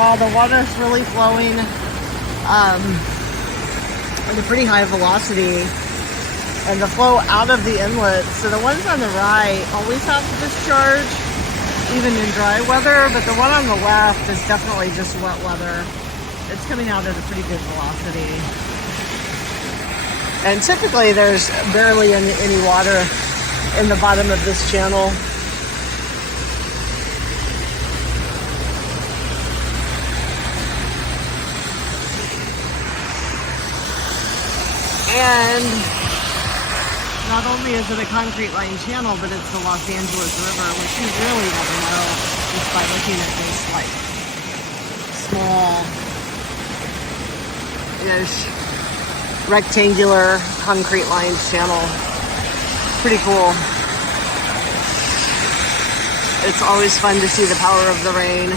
The water's really flowing at a pretty high velocity, and the flow out of the inlet. So the ones on the right always have to discharge, even in dry weather, but the one on the left is definitely just wet weather. It's coming out at a pretty good velocity. And typically there's barely any water in the bottom of this channel. And not only is it a concrete lined channel, but it's the Los Angeles River, which you really never know just by looking at this like small-ish rectangular concrete lined channel. Pretty cool. It's always fun to see the power of the rain.